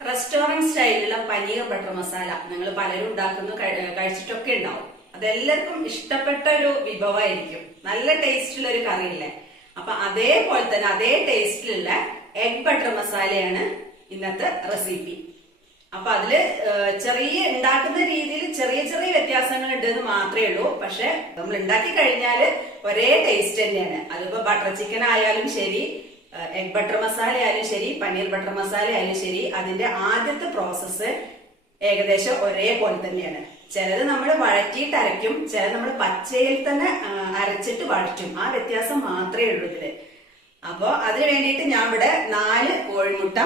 Restaurant സ്റ്റൈലിലുള്ള paneer butter masala നിങ്ങൾ പലരും ഉണ്ടാക്കുന്നു കഴി- കഴിച്ചിട്ടൊക്കെ ഉണ്ടാവും. അതെല്ലാവർക്കും ഇഷ്ടപ്പെട്ട ഒരു വിഭവമായിരിക്കും. നല്ല ടേസ്റ്റുള്ള ഒരു കറിയില്ലേ? അപ്പൊ അതേപോലെ തന്നെ അതേ ടേസ്റ്റിലുള്ള എഗ് ബട്ടർ മസാലയാണ് ഇന്നത്തെ റെസിപ്പി അപ്പൊ അതിൽ ചെറിയ ഉണ്ടാക്കുന്ന രീതിയിൽ ചെറിയ ചെറിയ വ്യത്യാസങ്ങൾ ഉണ്ട് എന്ന് മാത്രമേ ഉള്ളൂ. പക്ഷെ നമ്മൾ ഉണ്ടാക്കി കഴിഞ്ഞാൽ ഒരേ ടേസ്റ്റ് തന്നെയാണ്. അതിപ്പോ ബട്ടർ ചിക്കൻ ആയാലും ശരി എഗ് ബട്ടർ മസാല ആയാലും ശരി പനീർ ബട്ടർ മസാല ആയാലും ശരി അതിന്റെ ആദ്യത്തെ പ്രോസസ്സ് ഏകദേശം ഒരേപോലെ തന്നെയാണ്. ചിലത് നമ്മൾ വഴറ്റിയിട്ട് അരയ്ക്കും ചിലത് നമ്മൾ പച്ചയിൽ തന്നെ അരച്ചിട്ട് വഴറ്റും. ആ വ്യത്യാസം മാത്രമേ ഉള്ളൂ ഇതിൽ. അപ്പോ അതിന് വേണ്ടിയിട്ട് ഞാൻ ഇവിടെ നാല് കോഴിമുട്ട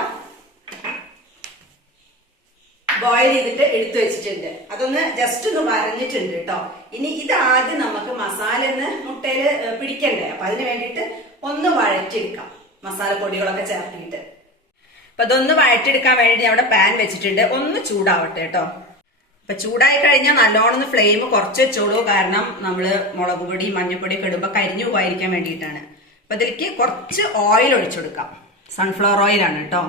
ബോയിൽ ചെയ്തിട്ട് എടുത്തു വെച്ചിട്ടുണ്ട്. അതൊന്ന് ജസ്റ്റ് ഒന്ന് വരഞ്ഞിട്ടുണ്ട് കേട്ടോ ഇനി ഇത് ആദ്യം നമുക്ക് മസാല ഒന്ന് മുട്ടയിൽ പിടിക്കണ്ടേ? അപ്പൊ അതിന് വേണ്ടിയിട്ട് ഒന്ന് വഴറ്റിയെടുക്കാം. മസാല പൊടികളൊക്കെ ചേർത്തിട്ട്. അപ്പൊ അതൊന്ന് വഴറ്റിയെടുക്കാൻ വേണ്ടി അവിടെ പാൻ വെച്ചിട്ടുണ്ട്. ഒന്ന് ചൂടാവട്ടെ കേട്ടോ അപ്പൊ ചൂടായി കഴിഞ്ഞാൽ നല്ലോണം ഫ്ലെയിം കുറച്ച് വെച്ചോളൂ. കാരണം നമ്മൾ മുളക് പൊടി മഞ്ഞപ്പൊടി ഒക്കെ കരിഞ്ഞു പോകാതിരിക്കാൻ വേണ്ടിയിട്ടാണ്. അപ്പൊ ഇതിലേക്ക് കുറച്ച് ഓയിൽ ഒഴിച്ചെടുക്കാം. സൺഫ്ലവർ ഓയിലാണ് കേട്ടോ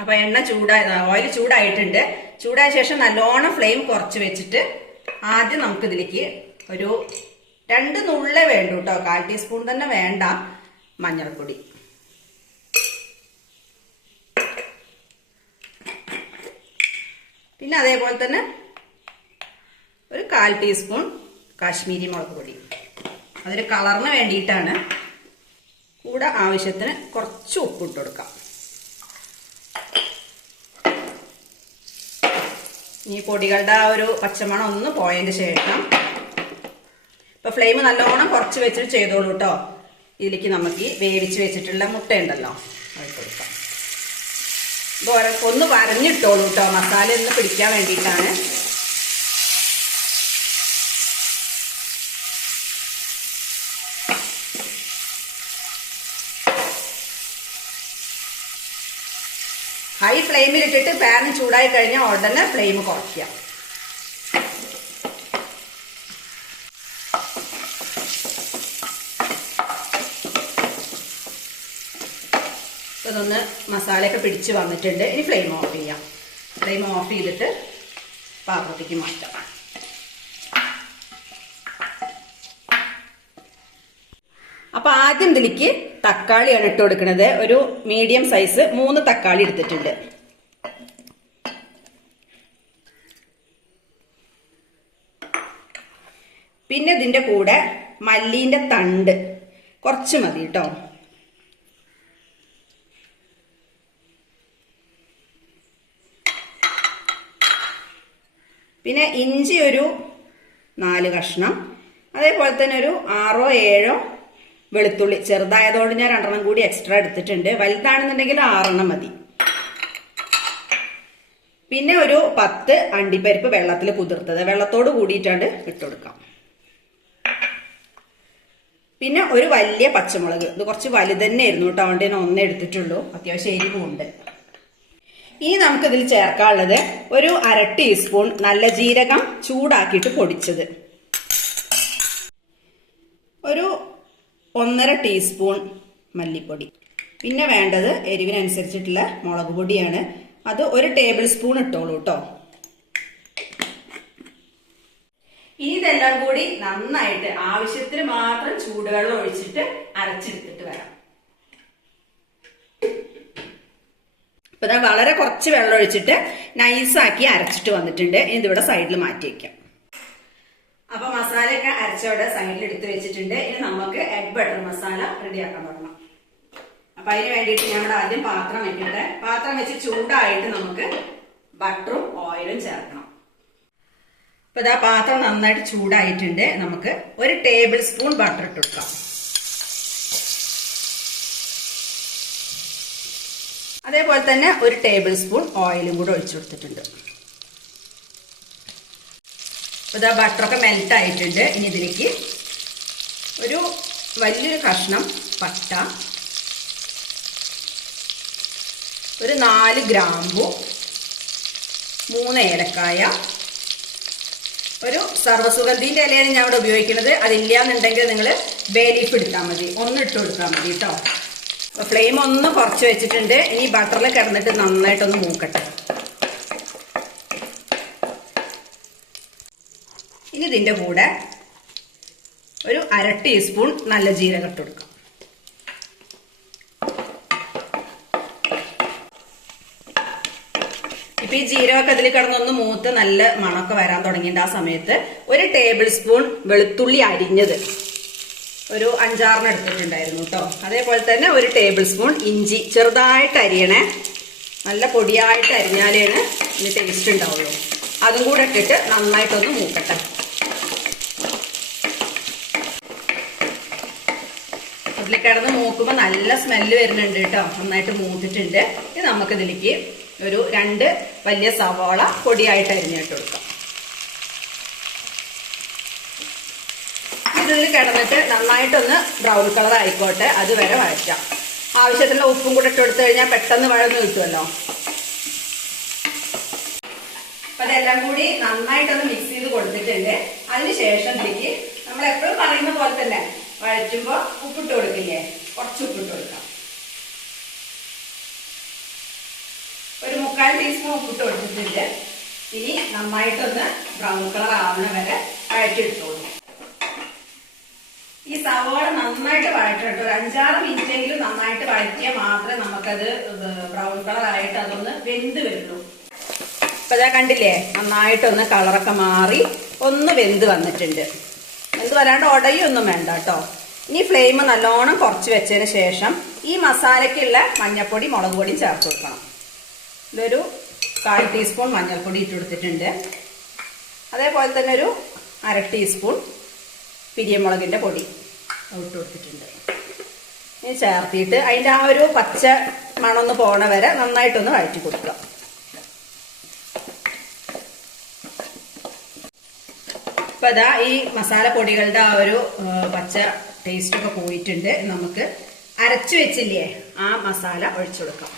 അപ്പൊ എണ്ണ ചൂടായി ഓയിൽ ചൂടായിട്ടുണ്ട്. ചൂടായ ശേഷം നല്ലോണം ഫ്ലെയിം കുറച്ച് വെച്ചിട്ട് ആദ്യം നമുക്ക് ഇതിലേക്ക് ഒരു രണ്ട് നുള്ളേ വേണ്ടു കേട്ടോ കാൽ ടീസ്പൂൺ തന്നെ വേണ്ട മഞ്ഞൾപ്പൊടി. പിന്നെ അതേപോലെ തന്നെ ഒരു കാൽ ടീസ്പൂൺ കാശ്മീരി മുളക് പൊടി. അതൊരു കളറിന് വേണ്ടിയിട്ടാണ്. കൂടെ ആവശ്യത്തിന് കുറച്ച് ഉപ്പിട്ട് കൊടുക്കാം. ഈ പൊടികളുടെ ആ ഒരു പച്ചമണം ഒന്ന് പോയതിന് ശേഷം ഇപ്പൊ ഫ്ലെയിം നല്ലോണം കുറച്ച് വെച്ചിട്ട് ചെയ്തോളൂ കേട്ടോ ഇതിലേക്ക് നമുക്ക് വേവിച്ച് വെച്ചിട്ടുള്ള മുട്ട ഉണ്ടല്ലോ. കൊടുക്കാം. ഒന്ന് വരഞ്ഞിട്ടോളൂ കേട്ടോ മസാല ഒന്ന് പിടിക്കാൻ വേണ്ടിയിട്ടാണ്. ഹൈ ഫ്ലെയിമിലിട്ടിട്ട് പാൻ ചൂടായി കഴിഞ്ഞാൽ ഉടനെ ഫ്ലെയിം കുറയ്ക്കുക. ഇതൊന്ന് മസാലയൊക്കെ പിടിച്ച് വന്നിട്ടുണ്ട്. ഇനി ഫ്ലെയിം ഓഫ് ചെയ്യാം. ഫ്ലെയിം ഓഫ് ചെയ്തിട്ട് പാത്രത്തേക്ക് മാറ്റാം. അപ്പൊ ആദ്യം ഇതിലേക്ക് തക്കാളിയാണ് ഇട്ട് കൊടുക്കുന്നത്. ഒരു മീഡിയം സൈസ് മൂന്ന് തക്കാളി എടുത്തിട്ടുണ്ട്. പിന്നെ ഇതിന്റെ കൂടെ മല്ലീന്റെ തണ്ട്. കുറച്ച് മതി കേട്ടോ പിന്നെ ഇഞ്ചി ഒരു നാല് കഷ്ണം. അതേപോലെ തന്നെ ഒരു ആറോ ഏഴോ വെളുത്തുള്ളി ചെറുതായതോട് ഞാൻ രണ്ടെണ്ണം കൂടി എക്സ്ട്രാ എടുത്തിട്ടുണ്ട്. വലുതാണെന്നുണ്ടെങ്കിൽ ആറെണ്ണം മതി. പിന്നെ ഒരു പത്ത് അണ്ടിപ്പരിപ്പ് വെള്ളത്തിൽ കുതിർത്തത്. വെള്ളത്തോട് കൂടിയിട്ടാണ്ട് ഇട്ടുകൊടുക്കാം പിന്നെ ഒരു വലിയ പച്ചമുളക്. ഇത് കുറച്ച് വലുതന്നെ ആയിരുന്നു കേട്ടോ. അതുകൊണ്ട് ഞാൻ ഒന്നേ എടുത്തിട്ടുള്ളൂ. അത്യാവശ്യം എരിവുണ്ട്. ഇനി നമുക്കിതിൽ ചേർക്കാനുള്ളത് ഒരു അര ടീസ്പൂൺ നല്ല ജീരകം ചൂടാക്കിയിട്ട് പൊടിച്ചത്. ഒന്നര ടീസ്പൂൺ മല്ലിപ്പൊടി. പിന്നെ വേണ്ടത് എരിവിനനുസരിച്ചിട്ടുള്ള മുളക് പൊടിയാണ്. അത് ഒരു ടേബിൾ സ്പൂൺ ഇട്ടോളൂ കേട്ടോ ഇനി ഇതെല്ലാം കൂടി നന്നായിട്ട് ആവശ്യത്തിന് മാത്രം ചൂടുവെള്ളം ഒഴിച്ചിട്ട് അരച്ചെടുത്തിട്ട് വരാം. ഇപ്പൊ വളരെ കുറച്ച് വെള്ളം ഒഴിച്ചിട്ട് നൈസാക്കി അരച്ചിട്ട് വന്നിട്ടുണ്ട്. ഇതിവിടെ സൈഡിൽ മാറ്റി വെക്കാം. അപ്പൊ മസാല ഒക്കെ അരച്ചവിടെ സൈഡിൽ എടുത്തു വെച്ചിട്ടുണ്ട്. ഇനി നമുക്ക് എഗ് ബട്ടർ മസാല റെഡിയാക്കാൻ തുടങ്ങാം. അപ്പൊ അതിന് വേണ്ടിയിട്ട് ഞങ്ങൾ ആദ്യം പാത്രം വെക്കട്ടെ. പാത്രം വെച്ച് ചൂടായിട്ട് നമുക്ക് ബട്ടറും ഓയിലും ചേർക്കണം. അപ്പൊ ഇതാ പാത്രം നന്നായിട്ട് ചൂടായിട്ടുണ്ട്. നമുക്ക് ഒരു ടേബിൾ സ്പൂൺ ബട്ടർ ഇട്ട് കൊടുക്കാം. അതേപോലെ തന്നെ ഒരു ടേബിൾ സ്പൂൺ ഓയിലും കൂടെ ഒഴിച്ചു കൊടുത്തിട്ടുണ്ട്. ഇതാ ബട്ടറൊക്കെ മെൽറ്റ് ആയിട്ടുണ്ട് ഇനി ഇതിലേക്ക് ഒരു വലിയൊരു കഷ്ണം പട്ട ഒരു നാല് ഗ്രാമ്പു മൂന്ന് ഏലക്കായ ഒരു സർവസുഗന്ധിന്റെ ഇലയാണ് ഞാൻ ഇവിടെ ഉപയോഗിക്കുന്നത്. അതില്ല എന്നുണ്ടെങ്കിൽ നിങ്ങൾ ബേലീഫ് എടുത്താൽ മതി. ഒന്ന് ഇട്ട് കൊടുത്താൽ മതി കേട്ടോ ഫ്ലെയിം ഒന്ന് കുറച്ച് വെച്ചിട്ടുണ്ട്. ഇനി ബട്ടറിൽ കിടന്നിട്ട് നന്നായിട്ടൊന്ന് മൂക്കട്ടെ. ഇനി ഇതിന്റെ കൂടെ ഒരു അര ടീസ്പൂൺ നല്ല ജീരകം ഇട്ട് കൊടുക്കാം. ഇപ്പൊ ഈ ജീരകമൊക്കെ അതിൽ കിടന്നൊന്ന് മൂത്ത് നല്ല മണമൊക്കെ വരാൻ തുടങ്ങിയിട്ട് ആ സമയത്ത് ഒരു ടേബിൾ സ്പൂൺ വെളുത്തുള്ളി അരിഞ്ഞത് ഒരു അഞ്ചാറിന് എടുത്തിട്ടുണ്ടായിരുന്നു കേട്ടോ. അതേപോലെ തന്നെ ഒരു ടേബിൾ സ്പൂൺ ഇഞ്ചി ചെറുതായിട്ട് അരിയണേ. നല്ല പൊടിയായിട്ട് അരിഞ്ഞാലാണ് ഇതിന് ടേസ്റ്റ് ഉണ്ടാവുള്ളൂ. അതും കൂടെ ഇട്ടിട്ട് നന്നായിട്ടൊന്ന് മൂക്കട്ടെ. അതിൽ കിടന്ന് നോക്കുമ്പോൾ നല്ല സ്മെല്ല് വരുന്നുണ്ട് കേട്ടോ. നന്നായിട്ട് മൂത്തിട്ടുണ്ട്. ഇത് നമുക്കിതിലേക്ക് ഒരു രണ്ട് വലിയ സവാള പൊടിയായിട്ട് അരിഞ്ഞിട്ട് കൊടുക്കാം. ഇതിൽ കിടന്നിട്ട് നന്നായിട്ടൊന്ന് ബ്രൗൺ കളർ ആയിക്കോട്ടെ. അതുവരെ വഴറ്റാം. ആവശ്യത്തിനുള്ള ഉപ്പും കൂടെ ഇട്ട് കൊടുത്തു കഴിഞ്ഞാൽ പെട്ടെന്ന് വഴന്ന് കിട്ടുമല്ലോ അപ്പൊ അതെല്ലാം കൂടി നന്നായിട്ടൊന്ന് മിക്സ് ചെയ്ത് കൊടുത്തിട്ടുണ്ട്. അതിനുശേഷം ഇതിലേക്ക് നമ്മൾ എപ്പോഴും പറയുന്ന പോലെ തന്നെ വഴറ്റുമ്പോ ഉപ്പിട്ട് കൊടുക്കില്ലേ? കുറച്ച് ഉപ്പിട്ട് കൊടുക്കാം. ഒരു മുക്കാൽ ടീസ്പൂൺ ഉപ്പിട്ട് കൊടുത്തിട്ടുണ്ട്. ഇനി നന്നായിട്ടൊന്ന് ബ്രൗൺ കളർ ആവുന്ന വരെ വഴറ്റിയെടുത്തോളൂ. ഈ സവോള നന്നായിട്ട് വഴറ്റട്ടോ ഒരു അഞ്ചാറ് മിനിറ്റ് എങ്കിലും നന്നായിട്ട് വഴറ്റിയാൽ മാത്രമേ നമുക്കത് ബ്രൗൺ കളർ ആയിട്ട് അതൊന്ന് വെന്ത് വരുള്ളൂ. ഇപ്പൊ കണ്ടില്ലേ? നന്നായിട്ടൊന്ന് കളറൊക്കെ മാറി ഒന്ന് വെന്ത് വന്നിട്ടുണ്ട്. വെന്ത് വരാണ്ട് ഉടയൊന്നും വേണ്ട കേട്ടോ ഇനി ഫ്ലെയിം നല്ലോണം കുറച്ച് വെച്ചതിന് ശേഷം ഈ മസാലയ്ക്കുള്ള മഞ്ഞൾപ്പൊടി മുളക് പൊടിയും ചേർത്ത് കൊടുക്കണം. ഇതൊരു കാൽ ടീസ്പൂൺ മഞ്ഞൾപ്പൊടി ഇട്ട് കൊടുത്തിട്ടുണ്ട്. അതേപോലെ തന്നെ ഒരു അര ടീസ്പൂൺ പിരിയമുളകിന്റെ പൊടി ഇട്ട് കൊടുത്തിട്ടുണ്ട്. ഇനി ചേർത്തിയിട്ട് അതിന്റെ ആ ഒരു പച്ച മണമൊന്ന് പോണ വരെ നന്നായിട്ടൊന്ന് വഴറ്റി കൊടുക്കുക. ഇപ്പൊ ഇതാ ഈ മസാല പൊടികളുടെ ആ ഒരു പച്ച ടേസ്റ്റ് ഒക്കെ പോയിട്ടുണ്ട്. നമുക്ക് അരച്ചു വെച്ചില്ലേ ആ മസാല ഒഴിച്ചു കൊടുക്കാം.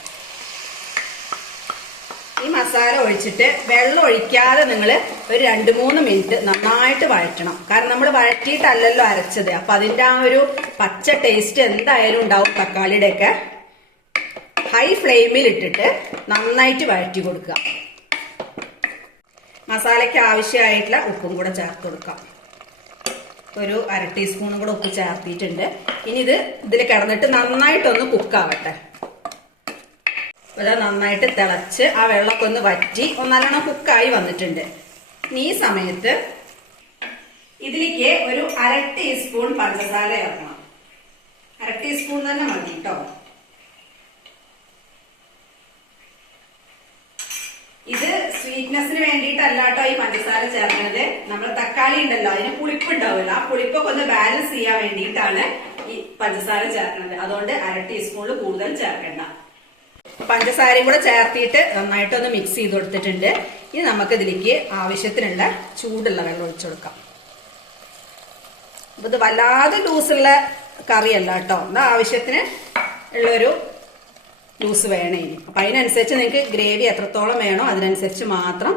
ഈ മസാല ഒഴിച്ചിട്ട് വെള്ളം ഒഴിക്കാതെ നിങ്ങൾ ഒരു രണ്ട് മൂന്ന് മിനിറ്റ് നന്നായിട്ട് വഴറ്റണം. കാരണം നമ്മൾ വഴറ്റിയിട്ടല്ലല്ലോ അരച്ചത്. അപ്പൊ അതിന്റെ ആ ഒരു പച്ച ടേസ്റ്റ് എന്തായാലും ഉണ്ടാവും തക്കാളിയുടെ ഒക്കെ ഹൈ ഫ്ലെയിമിൽ ഇട്ടിട്ട് നന്നായിട്ട് വഴറ്റി കൊടുക്കുക. മസാലയ്ക്ക് ആവശ്യമായിട്ടുള്ള ഉപ്പും കൂടെ ചേർത്ത് കൊടുക്കാം. ഒരു അര ടീസ്പൂണും കൂടെ ഉപ്പ് ചേർത്തിയിട്ടുണ്ട് ഇനി ഇത് ഇതിൽ കിടന്നിട്ട് നന്നായിട്ടൊന്ന് കുക്കാവട്ടെ ഇവിടെ നന്നായിട്ട് തിളച്ച് ആ വെള്ളമൊക്കെ ഒന്ന് വറ്റി നല്ലോണം കുക്കായി വന്നിട്ടുണ്ട്. ഇനി ഈ സമയത്ത് ഇതിലേക്ക് ഒരു അര ടീസ്പൂൺ പഞ്ചസാര ഇറക്കണം അര ടീസ്പൂൺ തന്നെ മതി കേട്ടോ ഇത് സ്വീറ്റ്നെസ്സിന് കേട്ടോ ഈ പഞ്ചസാര ചേർക്കുന്നത്. നമ്മൾ തക്കാളി ഉണ്ടല്ലോ അതിന് പുളിപ്പ് ഉണ്ടാവില്ല. ആ പുളിപ്പൊക്കെ ഒന്ന് ബാലൻസ് ചെയ്യാൻ വേണ്ടിയിട്ടാണ് ഈ പഞ്ചസാര ചേർക്കുന്നത്. അതുകൊണ്ട് അര ടീസ്പൂണിൽ കൂടുതൽ ചേർക്കണ്ട. പഞ്ചസാരയും കൂടെ ചേർത്തിട്ട് നന്നായിട്ടൊന്ന് മിക്സ് ചെയ്ത് കൊടുത്തിട്ടുണ്ട്. ഇനി നമുക്ക് ഇതിലേക്ക് ആവശ്യത്തിനുള്ള ചൂടുള്ള വെള്ളം ഒഴിച്ചു കൊടുക്കാം. അപ്പൊ ഇത് വല്ലാതെ ലൂസുള്ള കറിയല്ല കേട്ടോ. ഇത് ആവശ്യത്തിന് ഉള്ളൊരു ലൂസ് വേണേ അപ്പൊ അതിനനുസരിച്ച് നിങ്ങൾക്ക് ഗ്രേവി എത്രത്തോളം വേണോ അതിനനുസരിച്ച് മാത്രം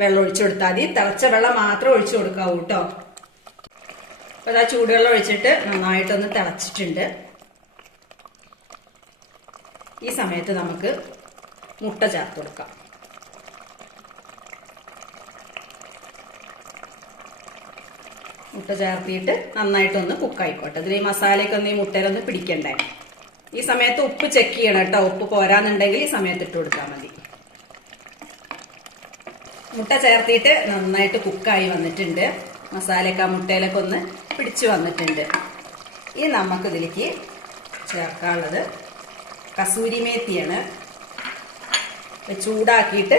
വെള്ളം ഒഴിച്ചു കൊടുത്താൽ മതി തിളച്ച വെള്ളം മാത്രം ഒഴിച്ചു കൊടുക്കാവൂ കേട്ടോ അപ്പൊ അതാ ചൂടുവെള്ളം ഒഴിച്ചിട്ട് നന്നായിട്ടൊന്ന് തിളച്ചിട്ടുണ്ട്. ഈ സമയത്ത് നമുക്ക് മുട്ട ചേർത്ത് കൊടുക്കാം. മുട്ട ചേർത്തിയിട്ട് നന്നായിട്ടൊന്ന് കുക്കായിക്കോട്ടെ. ഇതിൽ ഈ മസാലയൊക്കെ ഒന്ന് ഈ മുട്ടയിലൊന്ന് പിടിക്കണ്ടേ? ഈ സമയത്ത് ഉപ്പ് ചെക്ക് ചെയ്യണം കേട്ടോ ഉപ്പ് പോരാന്നുണ്ടെങ്കിൽ ഈ സമയത്ത് ഇട്ട് കൊടുത്താൽ മതി. മുട്ട ചേർത്തിട്ട് നന്നായിട്ട് കുക്കായി വന്നിട്ടുണ്ട്. മസാലയൊക്കെ ആ മുട്ടയിലൊക്കെ ഒന്ന് പിടിച്ചു വന്നിട്ടുണ്ട്. ഇനി നമുക്കിതിലേക്ക് ചേർക്കാനുള്ളത് കസൂരി മേത്തിയാണ്. ചൂടാക്കിയിട്ട്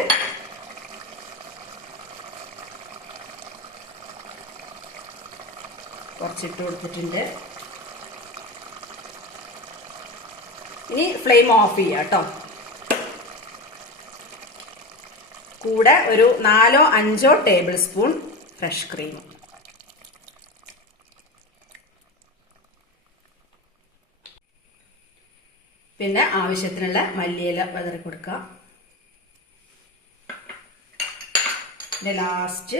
കുറച്ചിട്ട് കൊടുത്തിട്ടുണ്ട്. ഇനി ഫ്ലെയിം ഓഫ് ചെയ്യാം കേട്ടോ. കൂടെ ഒരു നാലോ അഞ്ചോ ടേബിൾ സ്പൂൺ ഫ്രഷ് ക്രീം. പിന്നെ ആവശ്യത്തിനുള്ള മല്ലിയില വിതറി കൊടുക്കുക. പിന്നെ ലാസ്റ്റ്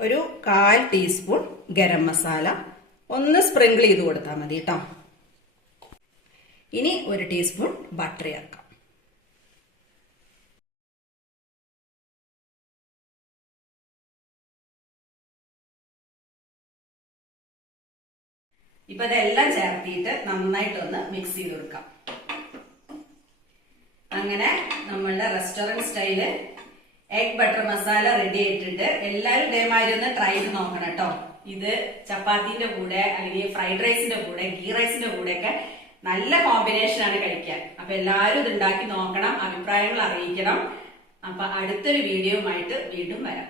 ഒരു കാൽ ടീസ്പൂൺ ഗരം മസാല. ഒന്ന് സ്പ്രിങ്കിൾ ചെയ്ത് കൊടുത്താൽ മതി കേട്ടോ. ഇനി ഒരു ടീസ്പൂൺ ബട്ടർ ചേർക്കാം. ഇപ്പൊ ഇതെല്ലാം ചേർത്തിയിട്ട് നന്നായിട്ടൊന്ന് മിക്സ് ചെയ്ത് കൊടുക്കാം അങ്ങനെ നമ്മളുടെ restaurant style egg butter masala ready ആയിട്ടുണ്ട്. എല്ലാവരും ഇതേമാതിരി ഒന്ന് ട്രൈ ചെയ്ത് നോക്കണം കേട്ടോ. ഇത് ചപ്പാത്തിന്റെ കൂടെ അല്ലെങ്കിൽ ഫ്രൈഡ് റൈസിന്റെ കൂടെ ഗീ റൈസിന്റെ കൂടെ ഒക്കെ നല്ല കോമ്പിനേഷൻ ആണ് കഴിക്കാൻ അപ്പൊ എല്ലാവരും ഇത് ഉണ്ടാക്കി നോക്കണം അഭിപ്രായങ്ങൾ അറിയിക്കണം. അപ്പൊ അടുത്തൊരു വീഡിയോയുമായിട്ട് വീണ്ടും വരാം.